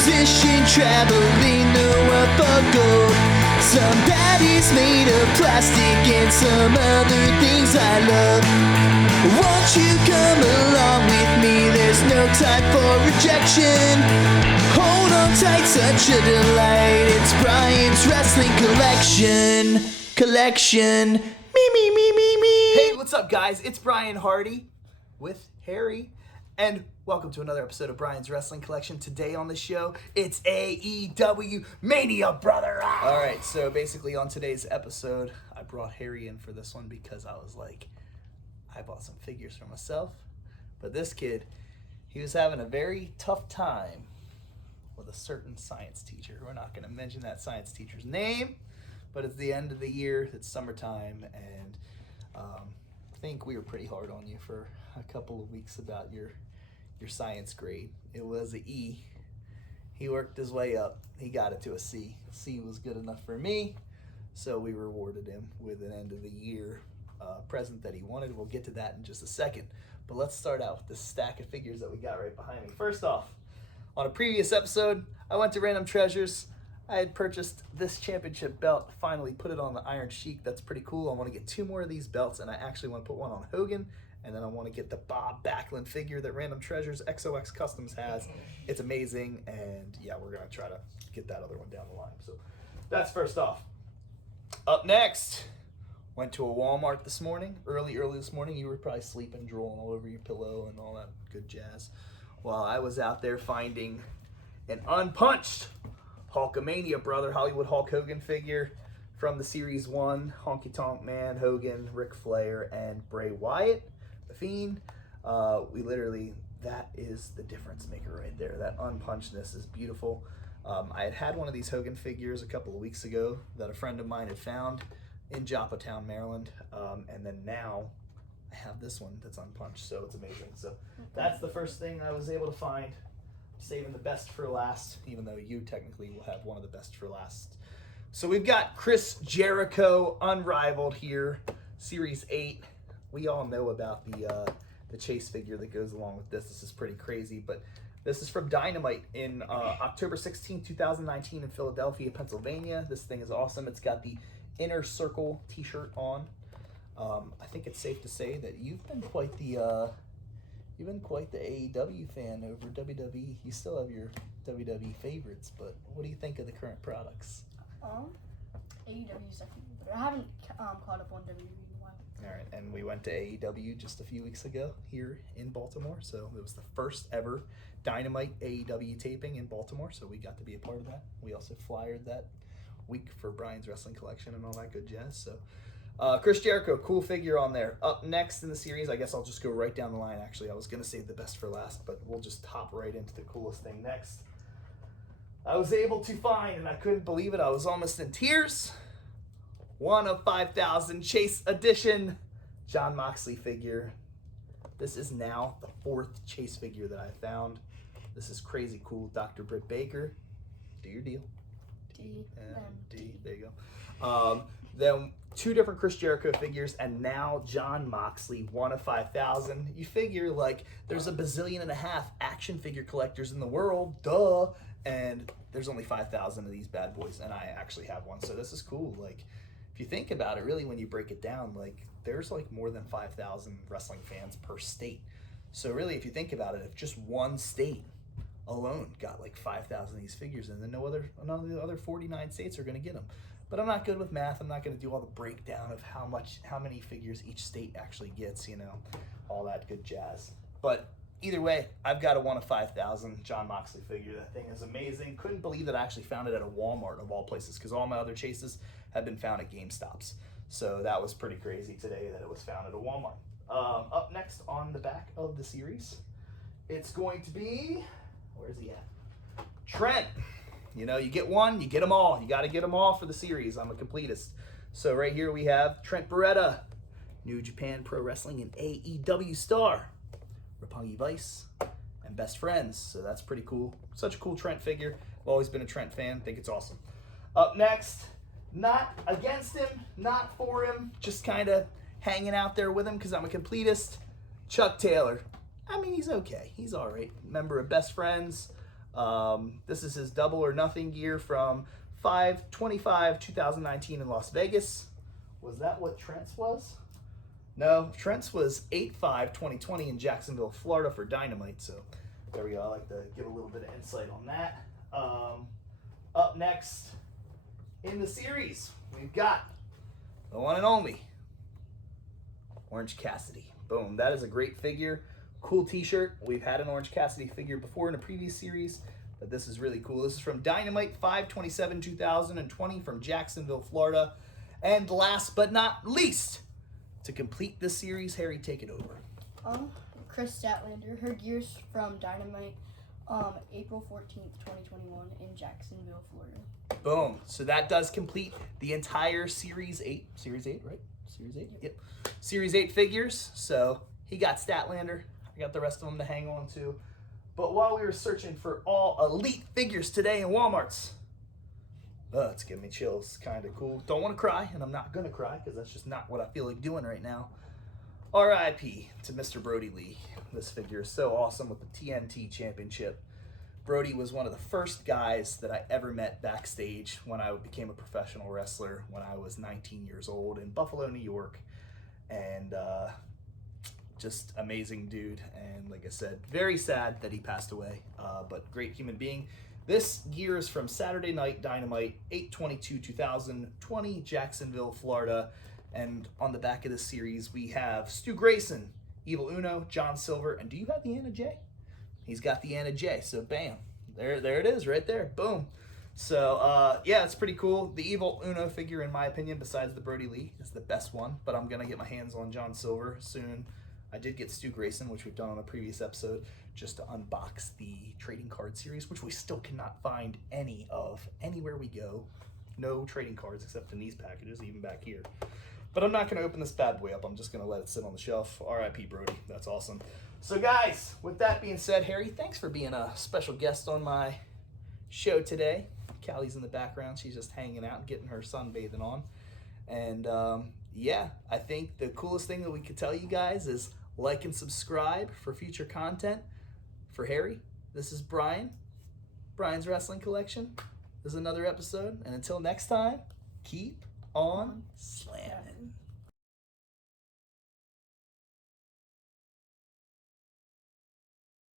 musician traveling the world for gold. Somebody's made of plastic and some other things I love. Won't you come along with me? There's no time for rejection. Hold on tight, such a delight. It's Brian's Wrestling Collection. Me. Hey, what's up, guys? It's Brian Hardy with Harry, and welcome to another episode of Brian's Wrestling Collection. Today on the show, it's AEW Mania, brother! All right, so basically on today's episode, I brought Harry in for this one because I was like, I bought some figures for myself, but this kid, he was having a very tough time with a certain science teacher. We're not going to mention that science teacher's name, but it's the end of the year, it's summertime, and I think we were pretty hard on you for a couple of weeks about your science grade. It was an E. He worked his way up. He got it to a C. C was good enough for me, so we rewarded him with an end of the year present that he wanted. We'll get to that in just a second, but let's start out with this stack of figures that we got right behind me. First off, on a previous episode, I went to Random Treasures. I had purchased this championship belt, finally put it on the Iron Sheik. That's pretty cool. I want to get 2 more of these belts, and I actually want to put one on Hogan, and then I want to get the Bob Backlund figure that Random Treasures XOX Customs has. It's amazing, and yeah, we're going to try to get that other one down the line. So that's first off. Up next, went to a Walmart this morning, early this morning. You were probably sleeping, drooling all over your pillow and all that good jazz, while I was out there finding an unpunched Hulkamania, brother, Hollywood Hulk Hogan figure from the Series 1, Honky Tonk Man, Hogan, Ric Flair, and Bray Wyatt, The Fiend. That is the difference maker right there. That unpunchedness is beautiful. I had one of these Hogan figures a couple of weeks ago that a friend of mine had found in Joppatown, Maryland, and then now I have this one that's unpunched, so it's amazing. So that's the first thing I was able to find. Saving the best for last, even though you technically will have one of the best for last. So we've got Chris Jericho, unrivaled here, Series 8. We all know about the chase figure that goes along with this. This is pretty crazy, but this is from Dynamite in October 16, 2019 in Philadelphia, Pennsylvania. This thing is awesome. It's got the Inner Circle t-shirt on. I think it's safe to say that you've been quite the AEW fan over WWE. You still have your WWE favorites, but what do you think of the current products? AEW is definitely better. I haven't caught up on WWE in a while. All right, and we went to AEW just a few weeks ago here in Baltimore, so it was the first ever Dynamite AEW taping in Baltimore, so we got to be a part of that. We also flyered that week for Brian's Wrestling Collection and all that good jazz, so Chris Jericho, cool figure on there. Up next in the series, I guess I'll just go right down the line. Actually, I was going to save the best for last, but we'll just hop right into the coolest thing next. I was able to find, and I couldn't believe it, I was almost in tears, one of 5,000 Chase Edition Jon Moxley figure. This is now the 4th Chase figure that I found. This is crazy cool. Dr. Britt Baker, do your deal. D. There you go. Then 2 different Chris Jericho figures, and now Jon Moxley, 1 of 5,000. You figure, like, there's a bazillion and a half action figure collectors in the world, duh, and there's only 5,000 of these bad boys, and I actually have one, so this is cool. Like, if you think about it, really, when you break it down, like, there's, like, more than 5,000 wrestling fans per state. So really, if you think about it, if just one state alone got, like, 5,000 of these figures, and then none of the other 49 states are going to get them. But I'm not good with math. I'm not going to do all the breakdown of how many figures each state actually gets, all that good jazz. But either way, I've got a 1 of 5,000 Jon Moxley figure. That thing is amazing. Couldn't believe that I actually found it at a Walmart of all places, because all my other chases have been found at GameStops. So that was pretty crazy today that it was found at a Walmart. Up next on the back of the series, it's going to be, where's he at? Trent. You get one, you get them all. You got to get them all for the series. I'm a completist. So right here we have Trent Beretta, New Japan Pro Wrestling and AEW star, Roppongi Vice, and best friends. So that's pretty cool. Such a cool Trent figure. I've always been a Trent fan. Think it's awesome. Up next, not against him, not for him, just kind of hanging out there with him because I'm a completist. Chuck Taylor. I mean, he's okay. He's all right. Member of Best Friends. This is his Double or Nothing gear from 5/25/2019 in Las Vegas. Was that what Trent's was? No, Trent's was 8/5/2020 in Jacksonville, Florida for Dynamite. So there we go. I like to give a little bit of insight on that. Up next in the series, we've got the one and only Orange Cassidy. Boom. That is a great figure. Cool t-shirt. We've had an Orange Cassidy figure before in a previous series, but this is really cool. This is from Dynamite 5/27/2020 from Jacksonville, Florida. And last but not least, to complete this series, Harry, take it over. Chris Statlander. Her gear's from Dynamite, April 14th, 2021 in Jacksonville, Florida. Boom. So that does complete the entire Series 8. Series 8, right? Series 8? Yep. Series 8 figures. So he got Statlander. I got the rest of them to hang on to. But while we were searching for all elite figures today in Walmart's, it's giving me chills. Kind of cool. Don't want to cry, and I'm not going to cry because that's just not what I feel like doing right now. R.I.P. to Mr. Brodie Lee. This figure is so awesome with the TNT Championship. Brodie was one of the first guys that I ever met backstage when I became a professional wrestler when I was 19 years old in Buffalo, New York. And just amazing dude. And like I said, very sad that he passed away, but great human being. This gear is from Saturday Night Dynamite, 8/22/2020, Jacksonville, Florida. And on the back of this series, we have Stu Grayson, Evil Uno, John Silver, and do you have the Anna J? He's got the Anna J, so bam. There it is, right there, boom. So, yeah, it's pretty cool. The Evil Uno figure, in my opinion, besides the Brodie Lee, is the best one, but I'm going to get my hands on John Silver soon. I did get Stu Grayson, which we've done on a previous episode, just to unbox the trading card series, which we still cannot find any of anywhere we go. No trading cards except in these packages, even back here. But I'm not going to open this bad boy up. I'm just going to let it sit on the shelf. R.I.P. Brodie. That's awesome. So, guys, with that being said, Harry, thanks for being a special guest on my show today. Callie's in the background. She's just hanging out and getting her sunbathing on. And, yeah, I think the coolest thing that we could tell you guys is like and subscribe for future content. For Harry, this is Brian. Brian's Wrestling Collection. This is another episode. And until next time, keep on slamming.